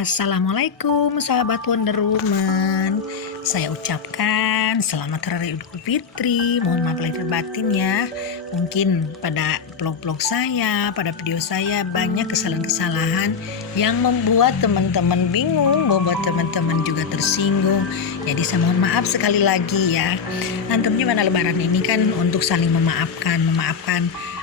Assalamualaikum sahabat Wonder Woman. Saya ucapkan selamat Hari Idul Fitri. Mohon maaf lahir batin ya. Mungkin pada vlog-vlog saya, pada video saya banyak kesalahan-kesalahan yang membuat teman-teman bingung, membuat teman-teman juga tersinggung. Jadi saya mohon maaf sekali lagi ya. Nantinya mana lebaran ini kan untuk saling memaafkan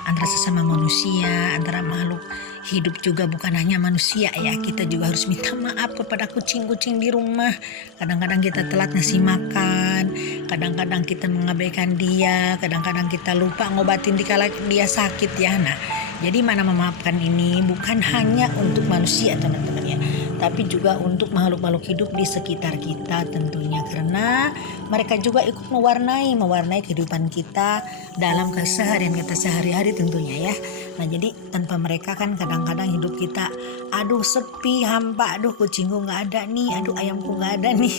antara sesama manusia, antara makhluk hidup juga, bukan hanya manusia ya. Kita juga harus minta maaf kepada kucing-kucing di rumah. Kadang-kadang kita telat ngasih makan, kadang-kadang kita mengabaikan dia, kadang-kadang kita lupa ngobatin dikala dia sakit ya. Nah, jadi mana memaafkan ini bukan hanya untuk manusia teman-teman ya, tapi juga untuk makhluk-makhluk hidup di sekitar kita tentunya, karena mereka juga ikut mewarnai kehidupan kita dalam keseharian kita sehari-hari tentunya ya. Nah, jadi tanpa mereka kan kadang-kadang hidup kita aduh sepi, hampa, aduh kucingku nggak ada nih, aduh ayamku nggak ada nih.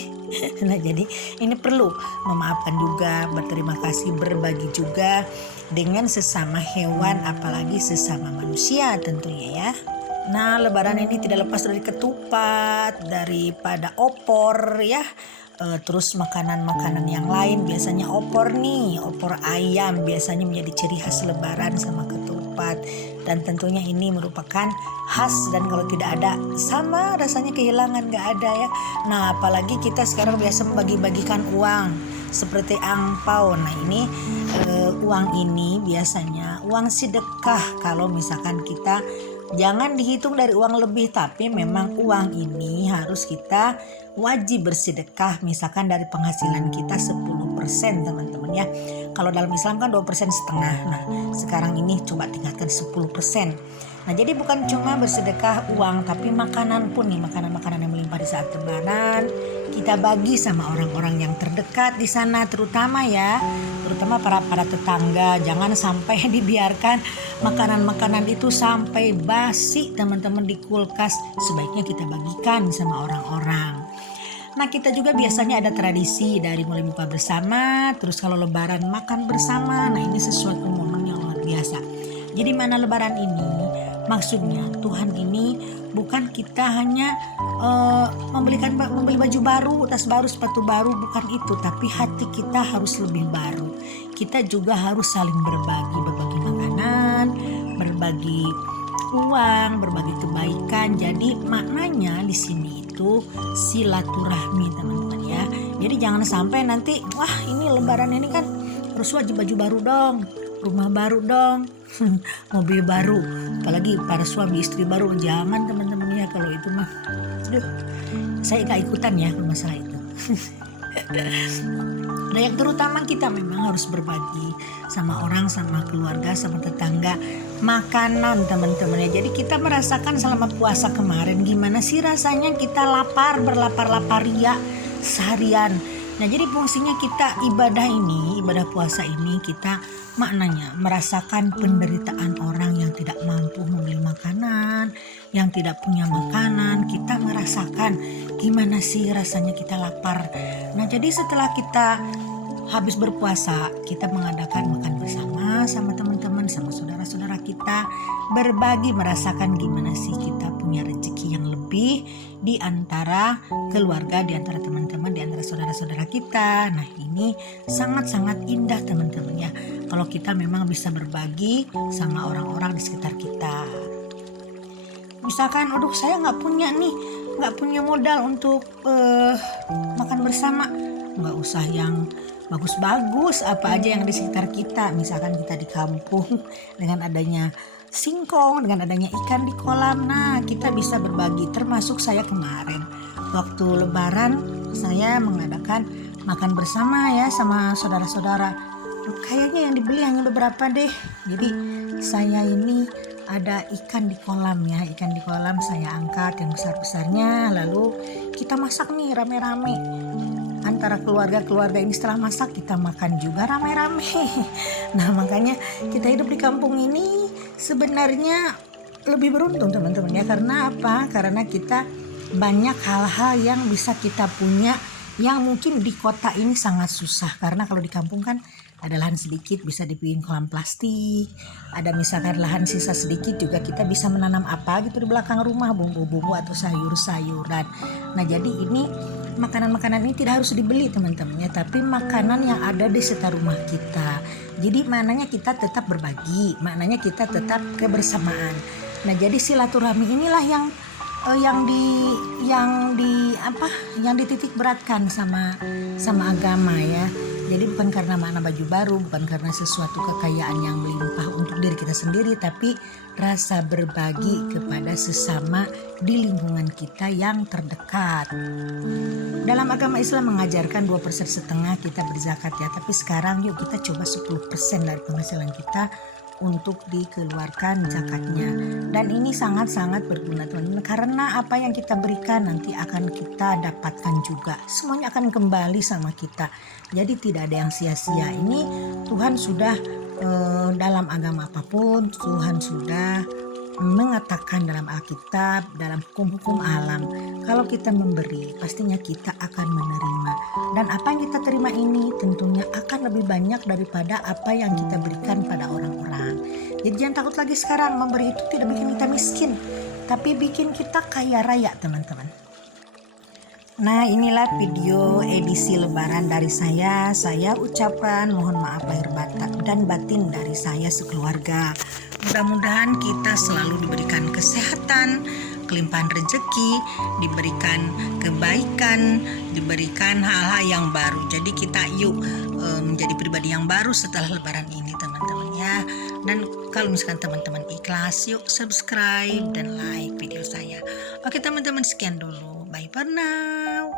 Nah, jadi ini perlu memaafkan juga, berterima kasih, berbagi juga dengan sesama hewan, apalagi sesama manusia tentunya ya. Nah, lebaran ini tidak lepas dari ketupat, daripada opor ya. Terus makanan-makanan yang lain, biasanya opor ayam biasanya menjadi ciri khas lebaran sama ketupat, dan tentunya ini merupakan khas, dan kalau tidak ada sama rasanya kehilangan, nggak ada ya. Nah, apalagi kita sekarang biasa membagi-bagikan uang seperti angpau. Nah, ini uang ini biasanya uang sedekah. Kalau misalkan kita jangan dihitung dari uang lebih, tapi memang uang ini harus kita wajib bersedekah, misalkan dari penghasilan kita 10% teman-teman ya. Kalau dalam Islam kan 2,5%. Nah, sekarang ini coba tingkatkan 10%. Nah, jadi bukan cuma bersedekah uang, tapi makanan pun nih, makanan-makanan yang melimpah di saat lebaran kita bagi sama orang-orang yang terdekat di sana, terutama para tetangga. Jangan sampai dibiarkan makanan-makanan itu sampai basi teman-teman di kulkas. Sebaiknya kita bagikan sama orang-orang. Nah, kita juga biasanya ada tradisi dari mulai buka bersama, terus kalau lebaran makan bersama. Nah, ini sesuatu momen yang luar biasa. Jadi mana lebaran ini maksudnya Tuhan ini bukan kita hanya membeli baju baru, tas baru, sepatu baru, bukan itu, tapi hati kita harus lebih baru. Kita juga harus saling berbagi makanan, berbagi uang, berbagi kebaikan. Jadi maknanya di sini itu silaturahmi teman-teman ya. Jadi jangan sampai nanti wah ini lebaran ini kan harus wajib baju baru dong, rumah baru dong, mobil baru, apalagi para suami istri baru. Jangan teman-teman ya, kalau itu mah aduh, saya gak ikutan ya masalah itu. Nah, yang terutama kita memang harus berbagi sama orang, sama keluarga, sama tetangga makanan teman-teman ya. Jadi kita merasakan selama puasa kemarin gimana sih rasanya kita berlapar-lapar ya seharian. Nah, jadi fungsinya kita ibadah puasa ini, kita maknanya merasakan penderitaan orang yang tidak mampu membeli makanan, yang tidak punya makanan. Kita merasakan gimana sih rasanya kita lapar. Nah, jadi setelah kita habis berpuasa, kita mengadakan makan bersama sama teman-teman, sama saudara-saudara kita, berbagi, merasakan gimana sih kita punya rezeki yang lebih di antara keluarga, di antara teman-teman, di antara saudara-saudara kita. Nah, ini sangat-sangat indah teman-teman ya, kalau kita memang bisa berbagi sama orang-orang di sekitar kita. Misalkan, aduh saya nggak punya modal untuk makan bersama, nggak usah yang bagus-bagus, apa aja yang di sekitar kita. Misalkan kita di kampung, dengan adanya singkong, dengan adanya ikan di kolam, nah kita bisa berbagi. Termasuk saya kemarin waktu lebaran, saya mengadakan makan bersama ya sama saudara-saudara. Kayaknya yang dibeli hanya beberapa deh. Jadi saya ini ada ikan di kolam ya, ikan di kolam saya angkat yang besar-besarnya, lalu kita masak nih rame-rame. Antara keluarga ini setelah masak kita makan juga rame-rame. Nah, makanya kita hidup di kampung ini sebenarnya lebih beruntung teman-teman ya. Karena apa? Karena kita banyak hal-hal yang bisa kita punya yang mungkin di kota ini sangat susah. Karena kalau di kampung kan ada lahan sedikit bisa dibikin kolam plastik, ada misalkan lahan sisa sedikit juga kita bisa menanam apa gitu di belakang rumah, bumbu-bumbu atau sayur-sayuran. Nah jadi ini makanan-makanan ini tidak harus dibeli teman-teman ya, tapi makanan yang ada di sekitar rumah kita. Jadi maknanya kita tetap berbagi, maknanya kita tetap kebersamaan. Nah jadi silaturahmi inilah yang dititik beratkan sama agama ya. Jadi bukan karena makna baju baru, bukan karena sesuatu kekayaan yang melimpah untuk diri kita sendiri, tapi rasa berbagi kepada sesama di lingkungan kita yang terdekat. Dalam agama Islam mengajarkan 2,5% kita berzakat ya, tapi sekarang yuk kita coba 10% dari penghasilan kita untuk dikeluarkan zakatnya. Dan ini sangat-sangat berguna teman-teman, karena apa yang kita berikan nanti akan kita dapatkan juga. Semuanya akan kembali sama kita. Jadi tidak ada yang sia-sia. Ini Tuhan sudah dalam agama apapun Tuhan sudah mengatakan dalam Alkitab, dalam hukum-hukum alam, kalau kita memberi pastinya kita akan menerima, dan apa yang kita terima ini tentunya akan lebih banyak daripada apa yang kita berikan pada orang-orang. Jadi jangan takut lagi, sekarang memberi itu tidak bikin kita miskin, tapi bikin kita kaya raya teman-teman. Nah inilah video edisi lebaran dari saya ucapkan mohon maaf lahir dan batin dari saya sekeluarga. Mudah-mudahan kita selalu diberikan kesehatan, kelimpahan rezeki, diberikan kebaikan, diberikan hal-hal yang baru. Jadi kita yuk menjadi pribadi yang baru setelah lebaran ini teman-teman ya. Dan kalau misalkan teman-teman ikhlas, yuk subscribe dan like video saya. Oke teman-teman, sekian dulu. Bye for now.